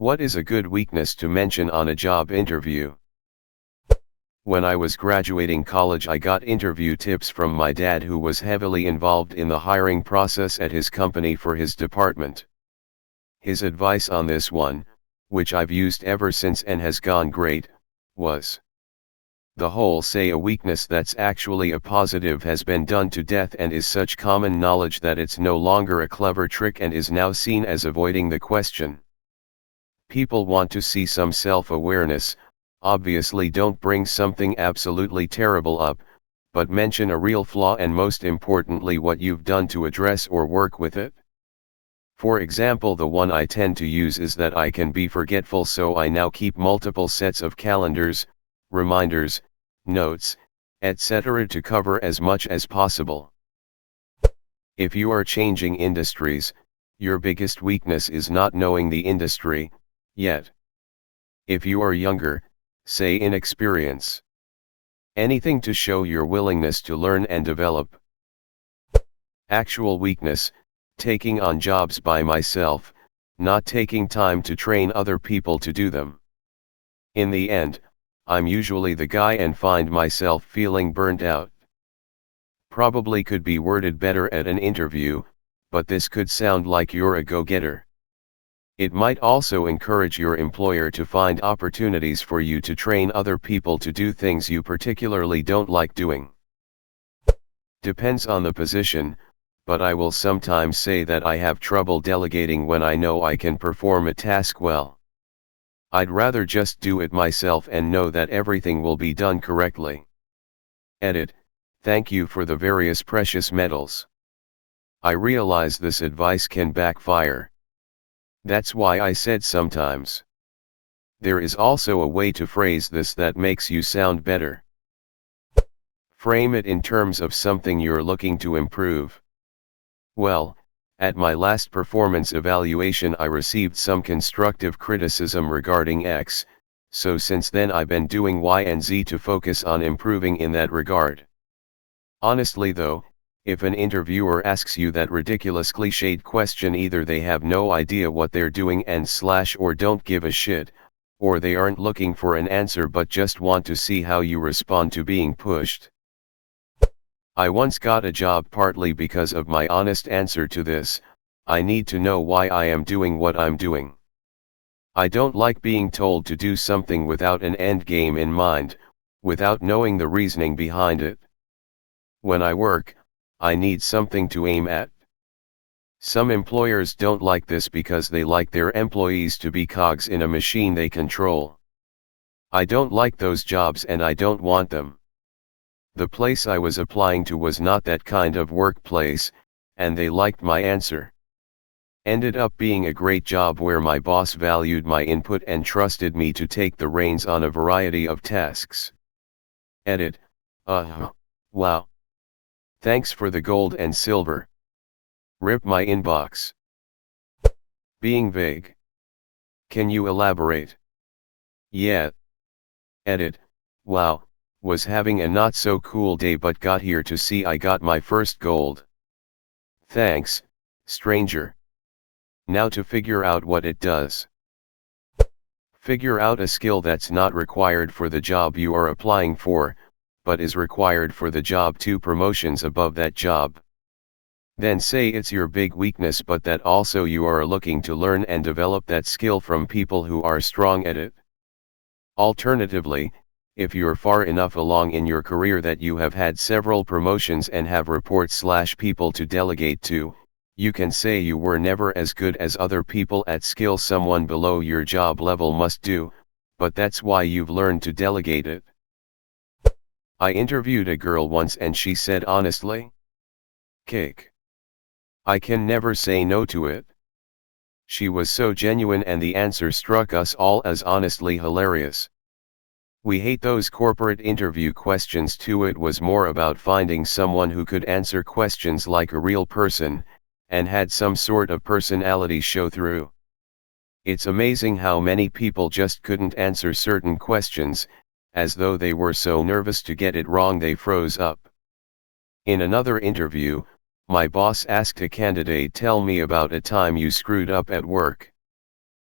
What is a good weakness to mention on a job interview? When I was graduating college, I got interview tips from my dad, who was heavily involved in the hiring process at his company for his department. His advice on this one, which I've used ever since and has gone great, was: the whole say a weakness that's actually a positive has been done to death and is such common knowledge that it's no longer a clever trick and is now seen as avoiding the question. People want to see some self-awareness. Obviously don't bring something absolutely terrible up, but mention a real flaw and most importantly what you've done to address or work with it. For example, the one I tend to use is that I can be forgetful, so I now keep multiple sets of calendars, reminders, notes, etc. to cover as much as possible. If you are changing industries, your biggest weakness is not knowing the industry yet. If you are younger, say inexperience. Anything to show your willingness to learn and develop. Actual weakness: taking on jobs by myself, not taking time to train other people to do them. In the end, I'm usually the guy and find myself feeling burnt out. Probably could be worded better at an interview, but this could sound like you're a go-getter. It might also encourage your employer to find opportunities for you to train other people to do things you particularly don't like doing. Depends on the position, but I will sometimes say that I have trouble delegating when I know I can perform a task well. I'd rather just do it myself and know that everything will be done correctly. Edit: thank you for the various precious metals. I realize this advice can backfire. That's why I said sometimes. There is also a way to phrase this that makes you sound better. Frame it in terms of something you're looking to improve. Well, at my last performance evaluation I received some constructive criticism regarding X, so since then I've been doing Y and Z to focus on improving in that regard. Honestly though, if an interviewer asks you that ridiculous cliched question, either they have no idea what they're doing or don't give a shit, or they aren't looking for an answer but just want to see how you respond to being pushed. I once got a job partly because of my honest answer to this: I need to know why I am doing what I'm doing. I don't like being told to do something without an end game in mind, without knowing the reasoning behind it. When I work, I need something to aim at. Some employers don't like this because they like their employees to be cogs in a machine they control. I don't like those jobs and I don't want them. The place I was applying to was not that kind of workplace, and they liked my answer. Ended up being a great job where my boss valued my input and trusted me to take the reins on a variety of tasks. Edit: wow. Thanks for the gold and silver. Rip my inbox. Being vague. Can you elaborate? Yeah. Edit: wow, was having a not so cool day but got here to see I got my first gold. Thanks, stranger. Now to figure out what it does. Figure out a skill that's not required for the job you are applying for, but is required for the job 2 promotions above that job. Then say it's your big weakness but that also you are looking to learn and develop that skill from people who are strong at it. Alternatively, if you're far enough along in your career that you have had several promotions and have reports/people to delegate to, you can say you were never as good as other people at skill someone below your job level must do, but that's why you've learned to delegate it. I interviewed a girl once and she said honestly, "Cake. I can never say no to it." She was so genuine and the answer struck us all as honestly hilarious. We hate those corporate interview questions too. It was more about finding someone who could answer questions like a real person, and had some sort of personality show through. It's amazing how many people just couldn't answer certain questions, as though they were so nervous to get it wrong they froze up. In another interview, my boss asked a candidate, "Tell me about a time you screwed up at work."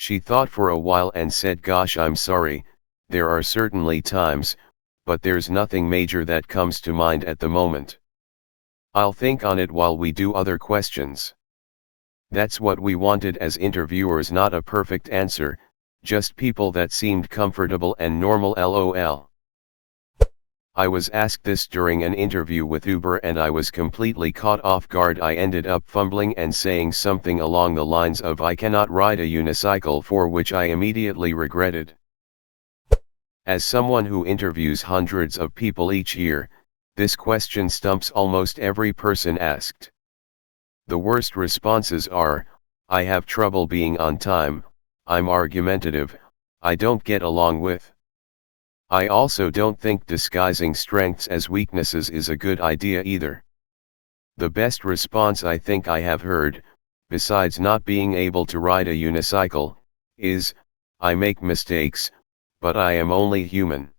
She thought for a while and said, "Gosh, I'm sorry, there are certainly times, but there's nothing major that comes to mind at the moment. I'll think on it while we do other questions." That's what we wanted as interviewers, not a perfect answer, just people that seemed comfortable and normal, lol. I was asked this during an interview with Uber and I was completely caught off guard. I ended up fumbling and saying something along the lines of "I cannot ride a unicycle," for which I immediately regretted. As someone who interviews hundreds of people each year, this question stumps almost every person asked. The worst responses are, "I have trouble being on time, I'm argumentative, I don't get along with." I also don't think disguising strengths as weaknesses is a good idea either. The best response I think I have heard, besides not being able to ride a unicycle, is, "I make mistakes, but I am only human.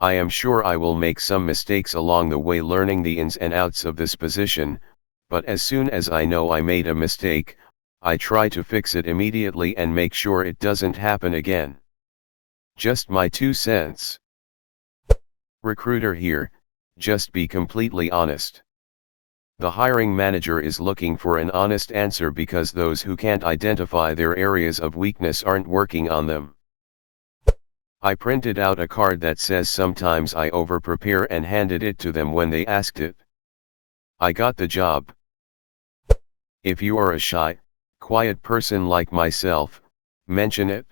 I am sure I will make some mistakes along the way learning the ins and outs of this position, but as soon as I know I made a mistake, I try to fix it immediately and make sure it doesn't happen again." Just my 2 cents. Recruiter here, just be completely honest. The hiring manager is looking for an honest answer because those who can't identify their areas of weakness aren't working on them. I printed out a card that says sometimes I over-prepare and handed it to them when they asked it. I got the job. If you are a shy, quiet person like myself, mention it.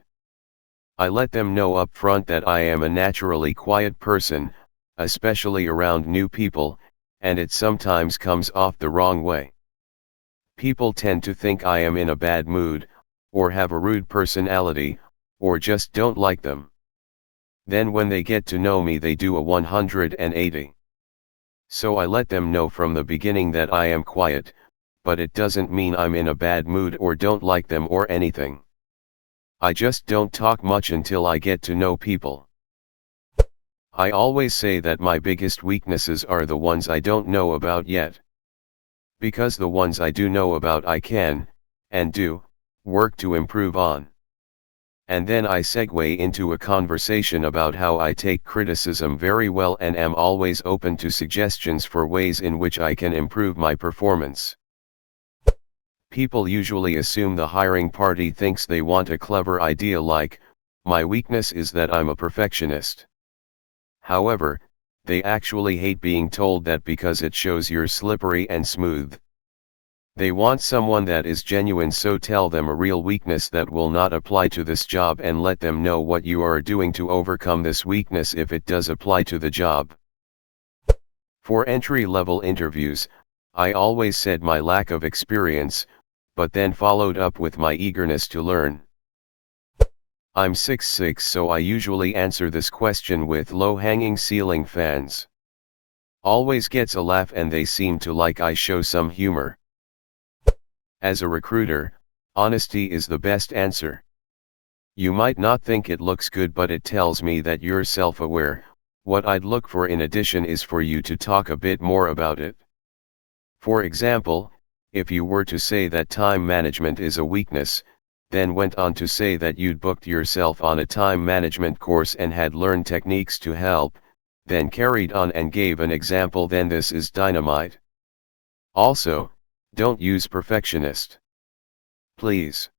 I let them know up front that I am a naturally quiet person, especially around new people, and it sometimes comes off the wrong way. People tend to think I am in a bad mood, or have a rude personality, or just don't like them. Then when they get to know me they do a 180. So I let them know from the beginning that I am quiet, but it doesn't mean I'm in a bad mood or don't like them or anything. I just don't talk much until I get to know people. I always say that my biggest weaknesses are the ones I don't know about yet. Because the ones I do know about I can, and do, work to improve on. And then I segue into a conversation about how I take criticism very well and am always open to suggestions for ways in which I can improve my performance. People usually assume the hiring party thinks they want a clever idea like, "My weakness is that I'm a perfectionist." However, they actually hate being told that because it shows you're slippery and smooth. They want someone that is genuine, so tell them a real weakness that will not apply to this job and let them know what you are doing to overcome this weakness if it does apply to the job. For entry-level interviews, I always said my lack of experience, but then followed up with my eagerness to learn. I'm 6'6", so I usually answer this question with low-hanging ceiling fans. Always gets a laugh and they seem to like I show some humor. As a recruiter, honesty is the best answer. You might not think it looks good, but it tells me that you're self-aware. What I'd look for in addition is for you to talk a bit more about it. For example, if you were to say that time management is a weakness, then went on to say that you'd booked yourself on a time management course and had learned techniques to help, then carried on and gave an example, then this is dynamite. Also, don't use perfectionist. Please.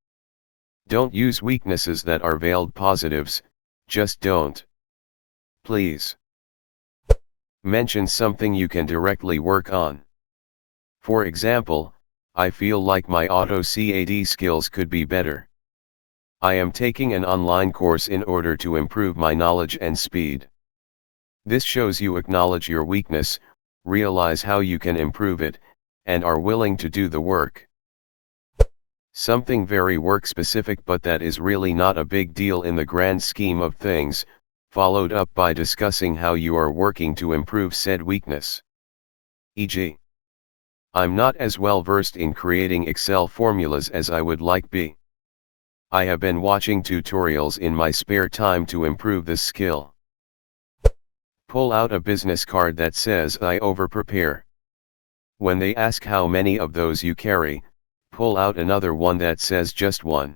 Don't use weaknesses that are veiled positives, just don't. Please. Mention something you can directly work on. For example, I feel like my auto CAD skills could be better. I am taking an online course in order to improve my knowledge and speed. This shows you acknowledge your weakness, realize how you can improve it, and are willing to do the work. Something very work-specific, but that is really not a big deal in the grand scheme of things, followed up by discussing how you are working to improve said weakness. E.g., I'm not as well versed in creating Excel formulas as I would like be. I have been watching tutorials in my spare time to improve this skill. Pull out a business card that says I over-prepare. When they ask how many of those you carry, pull out another one that says just one.